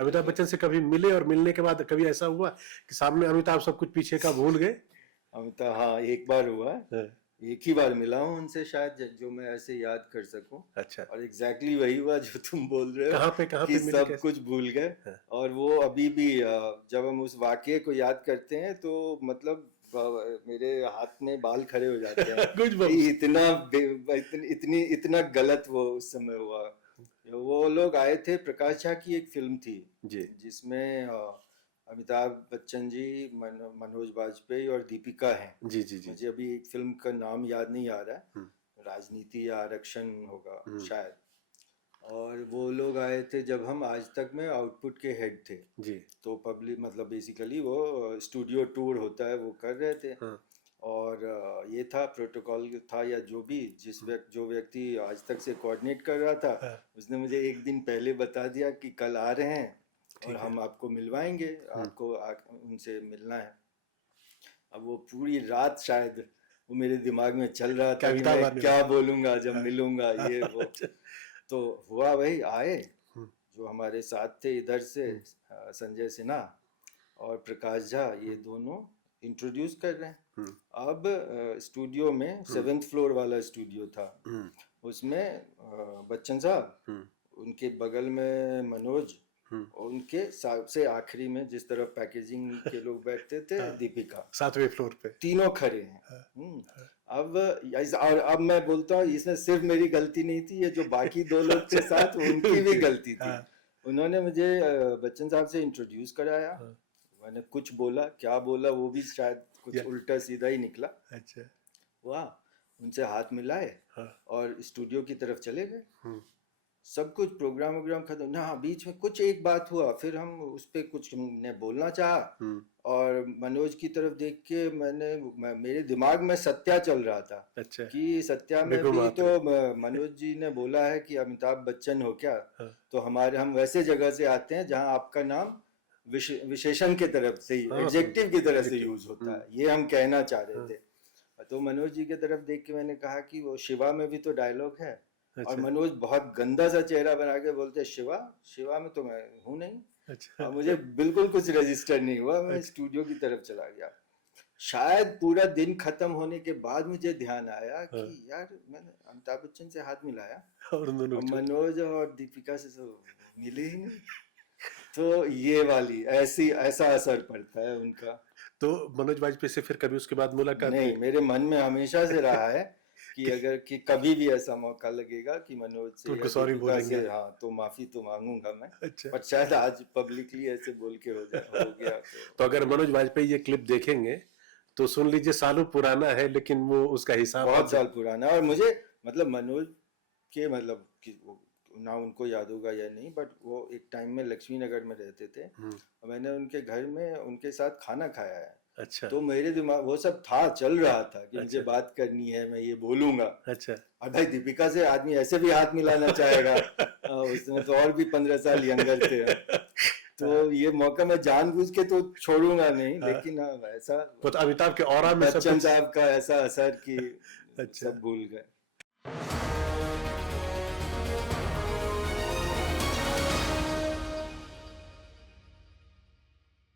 अमिताभ बच्चन से कभी मिले और मिलने के बाद कभी ऐसा हुआ कि सामने अमिताभ सब कुछ पीछे का भूल गए? अमिताभ, हाँ, एक बार हुआ। हाँ। एक ही बार मिला हूँ उनसे शायद, जो मैं ऐसे याद कर सकूं। अच्छा। और एग्जैक्टली वही हुआ जो तुम बोल रहे हो। कहाँ पे कि मिले, सब कैसे? कुछ भूल गए। हाँ। और वो अभी भी जब हम उस वाकये को याद करते हैं तो मतलब मेरे हाथ में बाल खड़े हो जाते हैं कुछ कि इतना गलत वो उस समय हुआ। वो लोग आए थे, प्रकाश झा की एक फिल्म थी जी। जिसमें अमिताभ बच्चन जी, मनोज वाजपेयी और दीपिका हैं। जी जी जी। मुझे अभी फिल्म का नाम याद नहीं आ रहा है, राजनीति या आरक्षण होगा शायद। और वो लोग आए थे जब हम आज तक में आउटपुट के हेड थे जी। तो पब्लिक मतलब बेसिकली वो स्टूडियो टूर होता है वो कर रहे थे। हाँ। और ये था प्रोटोकॉल था या जो भी जो व्यक्ति आज तक से कोऑर्डिनेट कर रहा था, उसने मुझे एक दिन पहले बता दिया कि कल आ रहे हैं और हम आपको मिलवाएंगे, आपको उनसे मिलना है। अब वो पूरी रात शायद वो मेरे दिमाग में चल रहा था कि मैं क्या बोलूंगा जब मिलूंगा, ये वो। तो हुआ भाई, आए जो हमारे साथ थे इधर से, संजय सिन्हा और प्रकाश झा, ये दोनों इंट्रोड्यूस कर रहे हैं। अब स्टूडियो में 7th फ्लोर वाला स्टूडियो था, उसमें बच्चन साहब, उनके बगल में मनोज, उनके सबसे आखिरी में जिस तरफ पैकेजिंग के लोग बैठते थे, दीपिका, 7वें फ्लोर पे। तीनों खड़े हैं। अब मैं बोलता हूँ इसमें सिर्फ मेरी गलती नहीं थी, ये जो बाकी दो लोग थे साथ उनकी भी गलती थी। उन्होंने मुझे बच्चन साहब से इंट्रोड्यूस कराया, मैंने कुछ बोला, क्या बोला वो भी शायद कुछ उल्टा सीधा ही निकला। अच्छा। वाह, उनसे हाथ मिलाए और स्टूडियो की तरफ चले गए। सब कुछ प्रोग्राम खत्म ना, बीच में कुछ एक बात हुआ, फिर हम उस पर कुछ ने बोलना चाहा और मनोज की तरफ देख के मेरे दिमाग में सत्या चल रहा था। अच्छा। कि सत्या में भी तो मनोज जी ने बोला है कि अमिताभ बच्चन हो क्या, तो हम वैसे जगह से आते हैं जहां आपका नाम विशेषण के तरफ से, एडजेक्टिव की तरफ से यूज होता है, ये हम कहना चाह रहे थे। तो मनोज जी की तरफ देख के मैंने कहा कि वो शिवा में भी तो डायलॉग है। अच्छा। और मनोज बहुत गंदा सा चेहरा बना के बोलते, शिवा में तो मैं हूं नहीं। अच्छा। और मुझे बिल्कुल कुछ रजिस्टर नहीं हुआ, मैं स्टूडियो की तरफ चला गया। शायद पूरा दिन खत्म होने के बाद मुझे ध्यान आया कि यार मैंने अमिताभ बच्चन से हाथ मिलाया और मनोज और दीपिका से तो मिले ही नहीं। तो ये वाली ऐसा असर पड़ता है उनका। तो मनोज वाजपेयी से फिर कभी उसके बाद मुलाकात नहीं, मेरे मन में हमेशा से रहा है कि अगर कि कभी भी ऐसा मौका लगेगा कि मनोज से तो सॉरी बोलेंगे। हाँ, तो माफी तो मांगूंगा मैं। अच्छा। पर शायद आज पब्लिकली ऐसे बोल के हो गया तो अगर मनोज वाजपेयी ये क्लिप देखेंगे तो सुन लीजिए, सालों पुराना है लेकिन वो उसका हिसाब बहुत साल पुराना है। और मुझे मतलब मनोज के मतलब ना उनको याद होगा या नहीं, बट वो एक टाइम में लक्ष्मी नगर में रहते थे और मैंने उनके घर में उनके साथ खाना खाया है। अच्छा। तो मेरे दिमाग वो सब था, चल रहा था कि मुझे बात करनी है, मैं ये बोलूंगा। अच्छा। और भाई दीपिका से आदमी ऐसे भी हाथ मिलाना चाहेगा, उसमें तो और भी 15 साल यंगर थे। तो ये मौका मैं जानबूझ के तो छोड़ूंगा नहीं, लेकिन ऐसा अमिताभ के ऑरा में बच्चन साहब का ऐसा असर कि सब भूल गए।